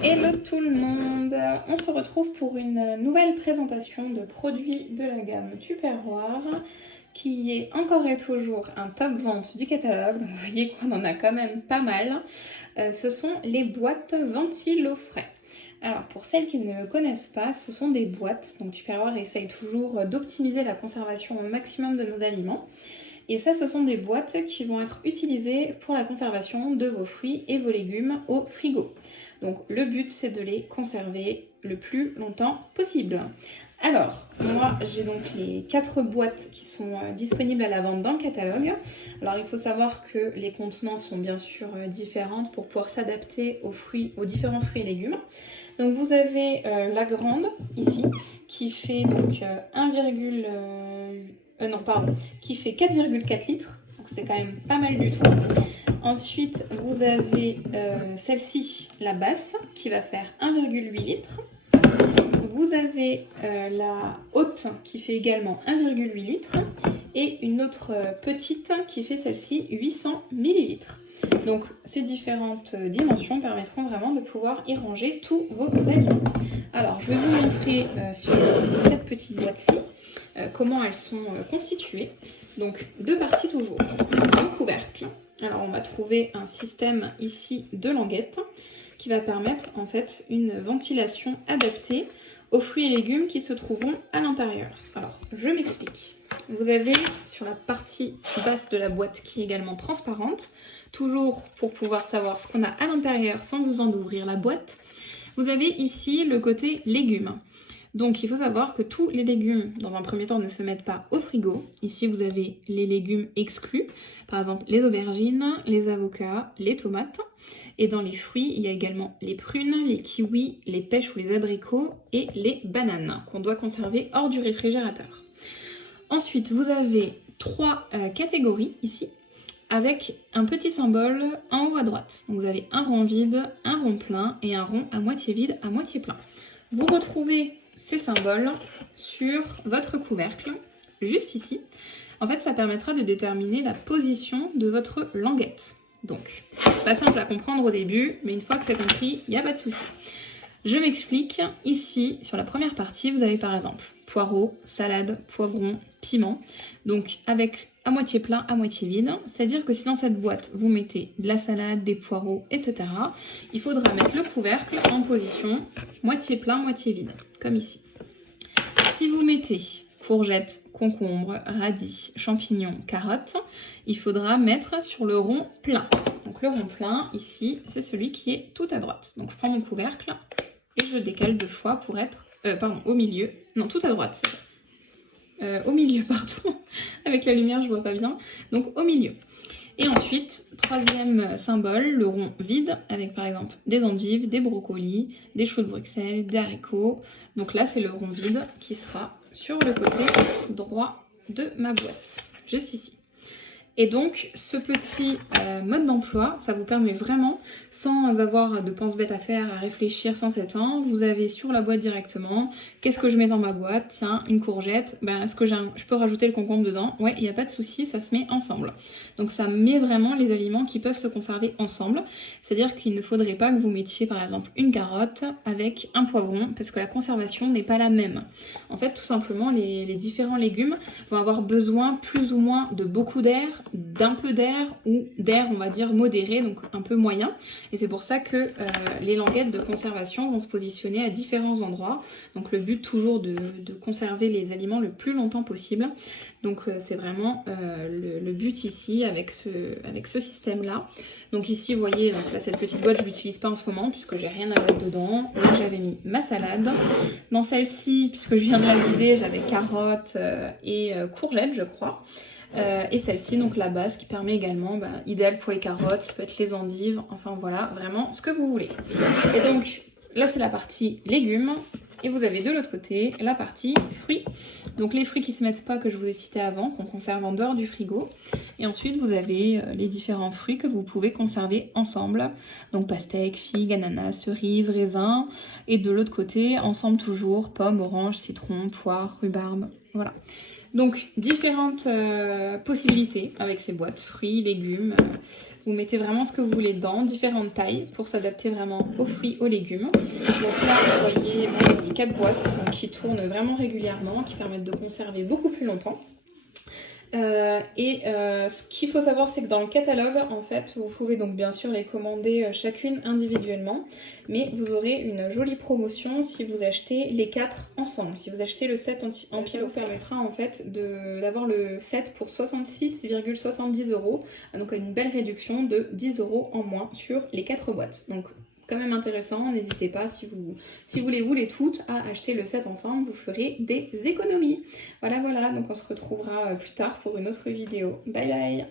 Hello tout le monde, on se retrouve pour une nouvelle présentation de produits de la gamme Tupperware qui est encore et toujours un top vente du catalogue, donc vous voyez qu'on en a quand même pas mal. Ce sont les boîtes ventilo-frais. Alors pour celles qui ne connaissent pas, ce sont des boîtes, donc Tupperware essaye toujours d'optimiser la conservation au maximum de nos aliments. Et ça, ce sont des boîtes qui vont être utilisées pour la conservation de vos fruits et vos légumes au frigo. Donc le but, c'est de les conserver le plus longtemps possible. Alors, moi, j'ai donc les 4 boîtes qui sont disponibles à la vente dans le catalogue. Alors, il faut savoir que les contenants sont bien sûr différents pour pouvoir s'adapter aux différents fruits et légumes. Donc, vous avez la grande, ici, qui fait donc qui fait 4,4 litres. Donc, c'est quand même pas mal du tout. Ensuite, vous avez celle-ci, la basse, qui va faire 1,8 litres. Vous avez la haute qui fait également 1,8 litres et une autre petite qui fait celle-ci 800 millilitres. Donc ces différentes dimensions permettront vraiment de pouvoir y ranger tous vos aliments. Alors je vais vous montrer sur cette petite boîte-ci comment elles sont constituées. Donc 2 parties toujours. Le couvercle. Alors on va trouver un système ici de languettes qui va permettre en fait une ventilation adaptée aux fruits et légumes qui se trouveront à l'intérieur. Alors, je m'explique. Vous avez sur la partie basse de la boîte qui est également transparente, toujours pour pouvoir savoir ce qu'on a à l'intérieur sans besoin d'ouvrir la boîte, vous avez ici le côté légumes. Donc il faut savoir que tous les légumes, dans un premier temps, ne se mettent pas au frigo. Ici, vous avez les légumes exclus, par exemple les aubergines, les avocats, les tomates. Et dans les fruits, il y a également les prunes, les kiwis, les pêches ou les abricots et les bananes qu'on doit conserver hors du réfrigérateur. Ensuite, vous avez 3 catégories ici, avec un petit symbole en haut à droite. Donc vous avez un rond vide, un rond plein et un rond à moitié vide, à moitié plein. Vous retrouvez ces symboles sur votre couvercle, juste ici. En fait, ça permettra de déterminer la position de votre languette. Donc, pas simple à comprendre au début, mais une fois que c'est compris, il n'y a pas de souci. Je m'explique. Ici, sur la première partie, vous avez par exemple poireaux, salade, poivron, piment. Donc, avec à moitié plein, à moitié vide. C'est-à-dire que si dans cette boîte, vous mettez de la salade, des poireaux, etc., il faudra mettre le couvercle en position moitié plein, moitié vide, comme ici. Si vous mettez courgettes, concombres, radis, champignons, carottes, il faudra mettre sur le rond plein. Donc le rond plein, ici, c'est celui qui est tout à droite. Donc je prends mon couvercle et je décale 2 fois pour être... au milieu. Non, tout à droite, c'est ça. Au milieu, pardon. Avec la lumière, je vois pas bien. Donc au milieu. Et ensuite, 3e symbole, le rond vide, avec par exemple des endives, des brocolis, des choux de Bruxelles, des haricots. Donc là, c'est le rond vide qui sera sur le côté droit de ma boîte, juste ici. Et donc, ce petit mode d'emploi, ça vous permet vraiment, sans avoir de pense-bête à faire, à réfléchir sans s'étendre, vous avez sur la boîte directement, qu'est-ce que je mets dans ma boîte? Tiens, une courgette, est-ce que je peux rajouter le concombre dedans? Ouais, il n'y a pas de souci, ça se met ensemble. Donc ça met vraiment les aliments qui peuvent se conserver ensemble. C'est-à-dire qu'il ne faudrait pas que vous mettiez par exemple une carotte avec un poivron, parce que la conservation n'est pas la même. En fait, tout simplement, les différents légumes vont avoir besoin plus ou moins de beaucoup d'air, d'un peu d'air ou d'air on va dire modéré, donc un peu moyen, et c'est pour ça que les languettes de conservation vont se positionner à différents endroits. Donc le but toujours de conserver les aliments le plus longtemps possible. Donc c'est vraiment le but ici avec ce système là. Donc ici vous voyez, donc là cette petite boîte je l'utilise pas en ce moment puisque j'ai rien à mettre dedans. Là j'avais mis ma salade. Dans celle-ci, puisque je viens de la vider, j'avais carottes et courgettes je crois. Et celle-ci, donc la base, qui permet également, idéal pour les carottes, ça peut être les endives, enfin voilà, vraiment ce que vous voulez. Et donc là c'est la partie légumes, et vous avez de l'autre côté la partie fruits. Donc les fruits qui se mettent pas, que je vous ai cités avant, qu'on conserve en dehors du frigo. Et ensuite vous avez les différents fruits que vous pouvez conserver ensemble. Donc pastèques, figues, ananas, cerises, raisins. Et de l'autre côté, ensemble toujours, pommes, oranges, citrons, poires, rhubarbe, voilà. Donc, différentes possibilités avec ces boîtes, fruits, légumes. Vous mettez vraiment ce que vous voulez dedans, différentes tailles pour s'adapter vraiment aux fruits, aux légumes. Donc là, vous voyez les 4 boîtes donc, qui tournent vraiment régulièrement, qui permettent de conserver beaucoup plus longtemps. Ce qu'il faut savoir, c'est que dans le catalogue, en fait, vous pouvez donc bien sûr les commander chacune individuellement, mais vous aurez une jolie promotion si vous achetez les 4 ensemble. Si vous achetez le set en pile, vous permettra en fait d'avoir le set pour 66,70 €, donc une belle réduction de 10 € en moins sur les 4 boîtes. Donc quand même intéressant, n'hésitez pas si vous les voulez toutes à acheter le set ensemble, vous ferez des économies. Voilà, donc on se retrouvera plus tard pour une autre vidéo. Bye bye.